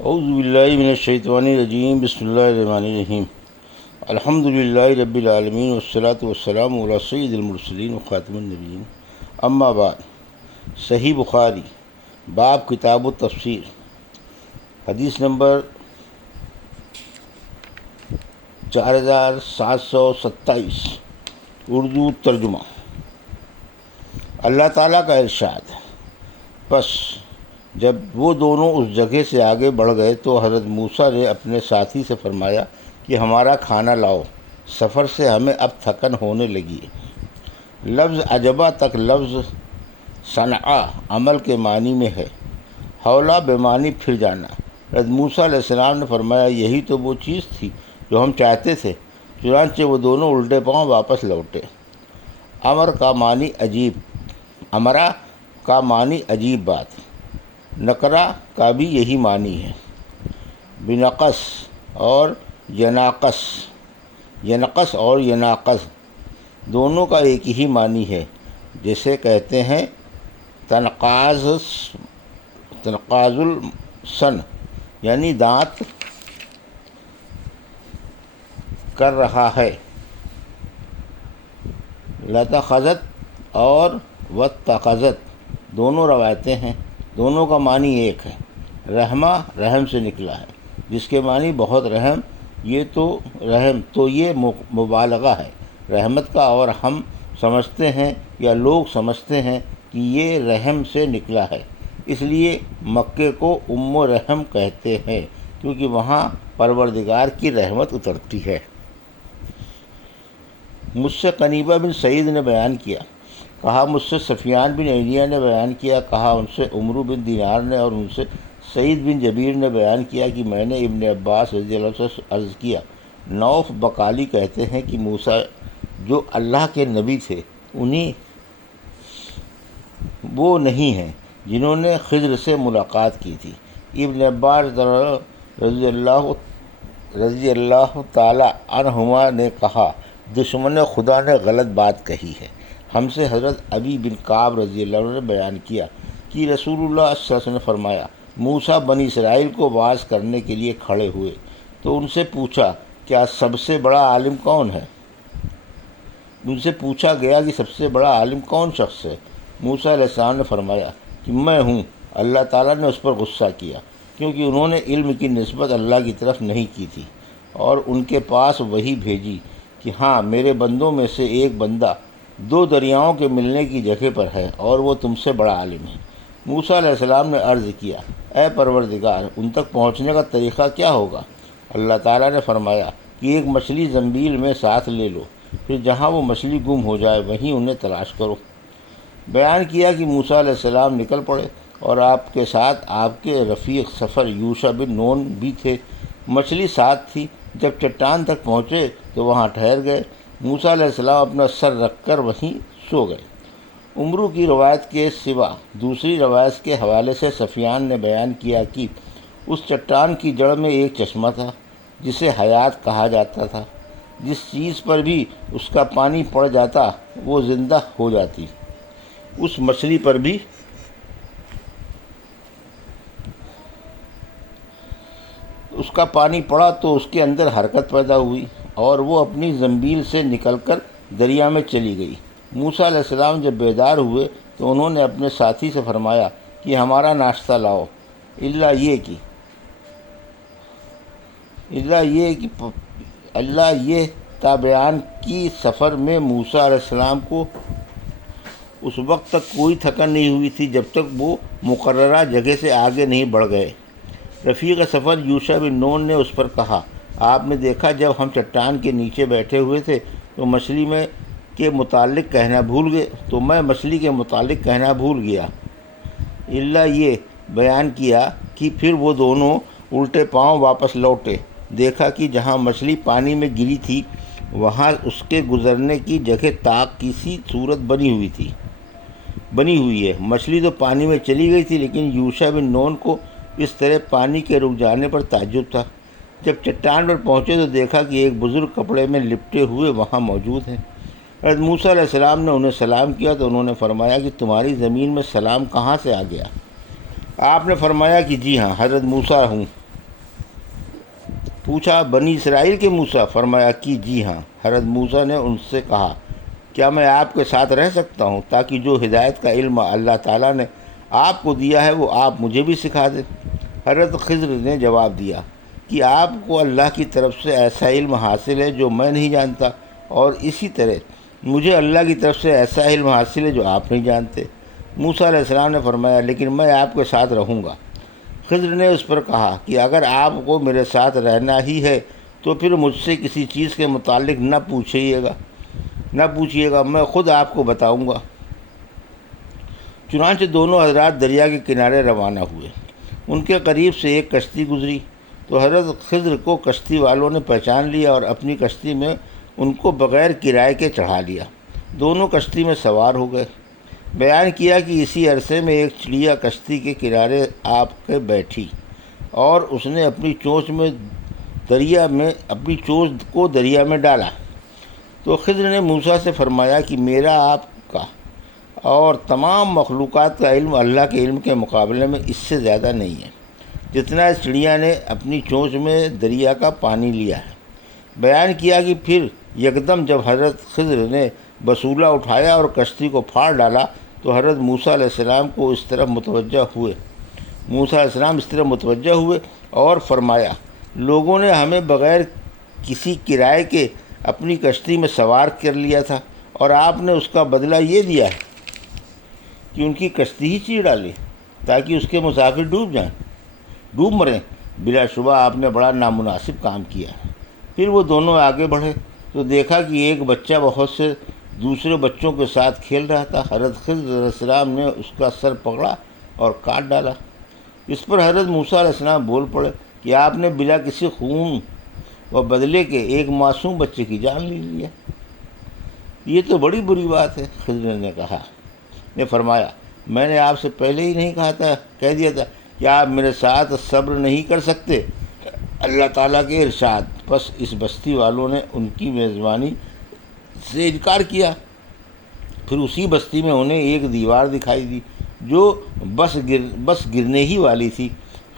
اعوذ باللہ من الشیطان الرجیم بسم اللہ الرحمن الرحیم الحمد للہ رب العالمین والصلاة والسلام علی سید المرسلین وخاتم النبیین اما بعد۔ صحیح بخاری باب کتاب التفسیر، حدیث نمبر 4727، اردو ترجمہ۔ اللہ تعالیٰ کا ارشاد: پس جب وہ دونوں اس جگہ سے آگے بڑھ گئے تو حضرت موسیٰ نے اپنے ساتھی سے فرمایا کہ ہمارا کھانا لاؤ، سفر سے ہمیں اب تھکن ہونے لگی ہے۔ لفظ عجبہ تک لفظ صنعا عمل کے معنی میں ہے، حولا بے معنی پھر جانا۔ حضرت موسیٰ علیہ السلام نے فرمایا یہی تو وہ چیز تھی جو ہم چاہتے تھے، چنانچہ وہ دونوں الٹے پاؤں واپس لوٹے۔ امرا کا معنی عجیب بات، نکرہ کا بھی یہی معنی ہے۔ بنقص اور ینقص اور یناقص دونوں کا ایک ہی معنی ہے، جیسے کہتے ہیں تنقاض السن، یعنی دانت کر رہا ہے۔ لتخذت اور واتخذت دونوں روایتیں ہیں، دونوں کا معنی ایک ہے۔ رحمہ رحم سے نکلا ہے، جس کے معنی بہت رحم، یہ مبالغہ ہے رحمت کا، اور ہم سمجھتے ہیں یا لوگ سمجھتے ہیں کہ یہ رحم سے نکلا ہے، اس لیے مکے کو ام رحم کہتے ہیں، کیونکہ وہاں پروردگار کی رحمت اترتی ہے۔ مجھ سے قنیبہ بن سعید نے بیان کیا، کہا مجھ سے سفیان بن عیینہ نے بیان کیا، کہا ان سے عمرو بن دینار نے، اور ان سے سعید بن جبیر نے بیان کیا کہ میں نے ابن عباس رضی اللہ عنہ سے عرض کیا، نوف بقالی کہتے ہیں کہ موسیٰ جو اللہ کے نبی تھے وہ نہیں ہیں جنہوں نے خضر سے ملاقات کی تھی۔ ابن عباس رضی اللہ تعالی عنہما نے کہا دشمن خدا نے غلط بات کہی ہے۔ ہم سے حضرت ابی بن کعب رضی اللہ عنہ نے بیان کیا کہ رسول اللہ صلی اللہ علیہ وسلم نے فرمایا، موسیٰ بنی اسرائیل کو واعظ کرنے کے لیے کھڑے ہوئے تو ان سے پوچھا کیا سب سے بڑا عالم کون ہے؟ ان سے پوچھا گیا کہ سب سے بڑا عالم کون شخص ہے؟ موسیٰ علیہ السلام نے فرمایا کہ میں ہوں۔ اللہ تعالیٰ نے اس پر غصہ کیا، کیونکہ انہوں نے علم کی نسبت اللہ کی طرف نہیں کی تھی، اور ان کے پاس وحی بھیجی کہ ہاں میرے بندوں میں سے ایک بندہ 2 دریاؤں کے ملنے کی جگہ پر ہے اور وہ تم سے بڑا عالم ہے۔ موسیٰ علیہ السلام نے عرض کیا، اے پروردگار، ان تک پہنچنے کا طریقہ کیا ہوگا؟ اللہ تعالیٰ نے فرمایا کہ ایک مچھلی زنبیل میں ساتھ لے لو، پھر جہاں وہ مچھلی گم ہو جائے وہیں انہیں تلاش کرو۔ بیان کیا کہ موسیٰ علیہ السلام نکل پڑے اور آپ کے ساتھ آپ کے رفیق سفر یوشع بن نون بھی تھے، مچھلی ساتھ تھی۔ جب چٹان تک پہنچے تو وہاں ٹھہر گئے۔ موسیٰ علیہ السلام اپنا سر رکھ کر وہیں سو گئے۔ عمرو کی روایت کے سوا دوسری روایت کے حوالے سے سفیان نے بیان کیا کہ اس چٹان کی جڑ میں ایک چشمہ تھا جسے حیات کہا جاتا تھا، جس چیز پر بھی اس کا پانی پڑ جاتا وہ زندہ ہو جاتی۔ اس مچھلی پر بھی اس کا پانی پڑا تو اس کے اندر حرکت پیدا ہوئی اور وہ اپنی زنبیل سے نکل کر دریا میں چلی گئی۔ موسیٰ علیہ السلام جب بیدار ہوئے تو انہوں نے اپنے ساتھی سے فرمایا کہ ہمارا ناشتہ لاؤ، اللہ یہ تابعان کی سفر میں موسیٰ علیہ السلام کو اس وقت تک کوئی تھکن نہیں ہوئی تھی جب تک وہ مقررہ جگہ سے آگے نہیں بڑھ گئے۔ رفیق سفر یوشع بن نون نے اس پر کہا، آپ نے دیکھا جب ہم چٹان کے نیچے بیٹھے ہوئے تھے تو مچھلی کے متعلق کہنا بھول گئے، تو میں مچھلی کے متعلق کہنا بھول گیا۔ اللہ یہ بیان کیا کہ پھر وہ دونوں الٹے پاؤں واپس لوٹے، دیکھا کہ جہاں مچھلی پانی میں گری تھی وہاں اس کے گزرنے کی جگہ طاق کی سی صورت بنی ہوئی ہے۔ مچھلی تو پانی میں چلی گئی تھی، لیکن یوشع بن نون کو اس طرح پانی کے رک جانے پر تعجب تھا۔ جب چٹان پر پہنچے تو دیکھا کہ ایک بزرگ کپڑے میں لپٹے ہوئے وہاں موجود ہیں۔ حضرت موسیٰ علیہ السلام نے انہیں سلام کیا تو انہوں نے فرمایا کہ تمہاری زمین میں سلام کہاں سے آ گیا؟ آپ نے فرمایا کہ جی ہاں، حضرت موسیٰ ہوں۔ پوچھا بنی اسرائیل کے موسیٰ؟ فرمایا کہ جی ہاں۔ حضرت موسیٰ نے ان سے کہا کیا میں آپ کے ساتھ رہ سکتا ہوں تاکہ جو ہدایت کا علم اللہ تعالیٰ نے آپ کو دیا ہے وہ آپ مجھے بھی سکھا دیں؟ حضرت خضر نے جواب دیا کہ آپ کو اللہ کی طرف سے ایسا علم حاصل ہے جو میں نہیں جانتا، اور اسی طرح مجھے اللہ کی طرف سے ایسا علم حاصل ہے جو آپ نہیں جانتے۔ موسیٰ علیہ السلام نے فرمایا لیکن میں آپ کے ساتھ رہوں گا۔ خضر نے اس پر کہا کہ اگر آپ کو میرے ساتھ رہنا ہی ہے تو پھر مجھ سے کسی چیز کے متعلق نہ پوچھیے گا، میں خود آپ کو بتاؤں گا۔ چنانچہ دونوں حضرات دریا کے کنارے روانہ ہوئے۔ ان کے قریب سے ایک کشتی گزری تو حضرت خضر کو کشتی والوں نے پہچان لیا اور اپنی کشتی میں ان کو بغیر کرائے کے چڑھا لیا۔ دونوں کشتی میں سوار ہو گئے۔ بیان کیا کہ اسی عرصے میں ایک چڑیا کشتی کے کنارے آ کے بیٹھی اور اس نے اپنی چونچ کو دریا میں ڈالا تو خضر نے موسیٰ سے فرمایا کہ میرا آپ کا اور تمام مخلوقات کا علم اللہ کے علم کے مقابلے میں اس سے زیادہ نہیں ہے جتنا اس چڑیا نے اپنی چونچ میں دریا کا پانی لیا ہے۔ بیان کیا کہ پھر یکدم جب حضرت خضر نے بسولہ اٹھایا اور کشتی کو پھاڑ ڈالا تو حضرت موسیٰ علیہ السلام اس طرف متوجہ ہوئے اور فرمایا لوگوں نے ہمیں بغیر کسی کرائے کے اپنی کشتی میں سوار کر لیا تھا اور آپ نے اس کا بدلہ یہ دیا ہے کہ ان کی کشتی ہی چیر ڈالی تاکہ اس کے مسافر ڈوب مریں۔ بلا شبہ آپ نے بڑا نامناسب کام کیا۔ پھر وہ دونوں آگے بڑھے تو دیکھا کہ ایک بچہ بہت سے دوسرے بچوں کے ساتھ کھیل رہا تھا۔ حضرت خضر علیہ السلام نے اس کا سر پکڑا اور کاٹ ڈالا۔ اس پر حضرت موسیٰ علیہ السلام بول پڑے کہ آپ نے بلا کسی خون و بدلے کے ایک معصوم بچے کی جان لے لی ہے، یہ تو بڑی بری بات ہے۔ خضر نے فرمایا میں نے آپ سے پہلے ہی نہیں کہہ دیا تھا کہ آپ میرے ساتھ صبر نہیں کر سکتے؟ اللہ تعالیٰ کے ارشاد۔ پس اس بستی والوں نے ان کی میزبانی سے انکار کیا۔ پھر اسی بستی میں انہیں ایک دیوار دکھائی دی جو بس گرنے ہی والی تھی۔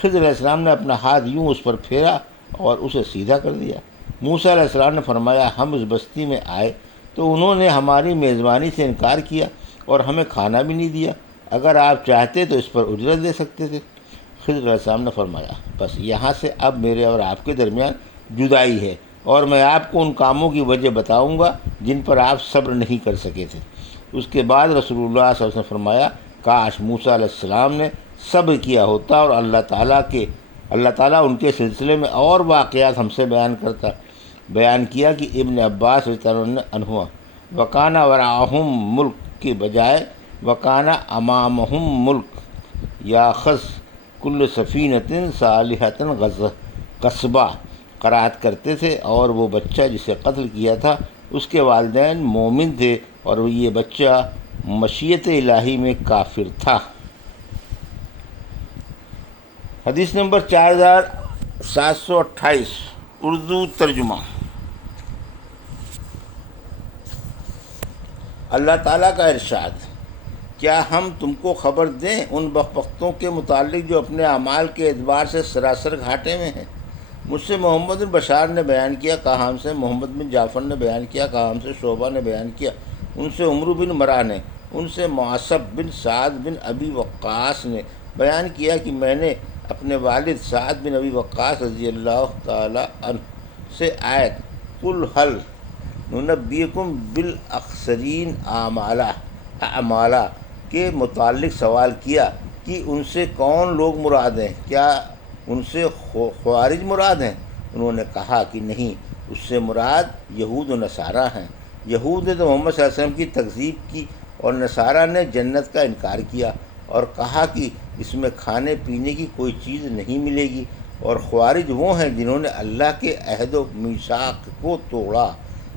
خضر علیہ السلام نے اپنا ہاتھ یوں اس پر پھیرا اور اسے سیدھا کر دیا۔ موسیٰ علیہ السلام نے فرمایا ہم اس بستی میں آئے تو انہوں نے ہماری میزبانی سے انکار کیا اور ہمیں کھانا بھی نہیں دیا، اگر آپ چاہتے تو اس پر اجرت دے سکتے تھے۔ خضر علیہ السلام نے فرمایا بس یہاں سے اب میرے اور آپ کے درمیان جدائی ہے اور میں آپ کو ان کاموں کی وجہ بتاؤں گا جن پر آپ صبر نہیں کر سکے تھے۔ اس کے بعد رسول اللہ صلی اللہ علیہ وسلم نے فرمایا کاش موسیٰ علیہ السلام نے صبر کیا ہوتا اور اللہ تعالیٰ ان کے سلسلے میں اور واقعات ہم سے بیان کرتا۔ بیان کیا کہ ابن عباس رضی اللہ عنہما وکانہ وراہم ملک کے بجائے وکانہ امامہم ملک یاخذ کل سفینۃ صالحۃ غصبہ قرات کرتے تھے، اور وہ بچہ جسے قتل کیا تھا اس کے والدین مومن تھے اور یہ بچہ مشیت الہی میں کافر تھا۔ حدیث نمبر 4728 اردو ترجمہ۔ اللہ تعالیٰ کا ارشاد کیا ہم تم کو خبر دیں ان بدبختوں کے متعلق جو اپنے اعمال کے اعتبار سے سراسر گھاٹے میں ہیں؟ مجھ سے محمد بن بشار نے بیان کیا، کہا ہم سے محمد بن جعفر نے بیان کیا، کہا ہم سے شعبہ نے بیان کیا، ان سے عمرو بن مرہ نے، ان سے معصب بن سعد بن ابی وقاص نے بیان کیا کہ میں نے اپنے والد سعد بن ابی وقاص رضی اللہ تعالی عنہ سے آیت قل هل ننبئکم بالاخسرین اعمالا کے متعلق سوال کیا کہ ان سے کون لوگ مراد ہیں، کیا ان سے خوارج مراد ہیں؟ انہوں نے کہا کہ نہیں، اس سے مراد یہود و نصارہ ہیں۔ یہود نے تو محمد صلی اللہ علیہ وسلم کی تکذیب کی اور نصارہ نے جنت کا انکار کیا اور کہا کہ اس میں کھانے پینے کی کوئی چیز نہیں ملے گی، اور خوارج وہ ہیں جنہوں نے اللہ کے عہد و میثاق کو توڑا۔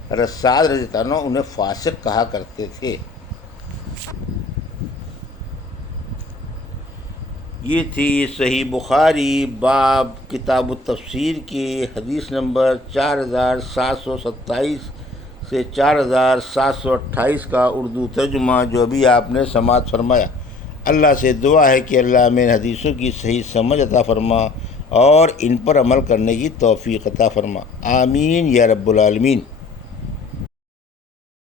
حضرت سعد رضی اللہ عنہ انہیں فاسق کہا کرتے تھے۔ یہ تھی صحیح بخاری باب کتاب التفسیر کی حدیث نمبر 4727 سے 4728 کا اردو ترجمہ جو ابھی آپ نے سماعت فرمایا۔ اللہ سے دعا ہے کہ اللہ میں حدیثوں کی صحیح سمجھ عطا فرما اور ان پر عمل کرنے کی توفیق عطا فرما، آمین یا رب العالمین۔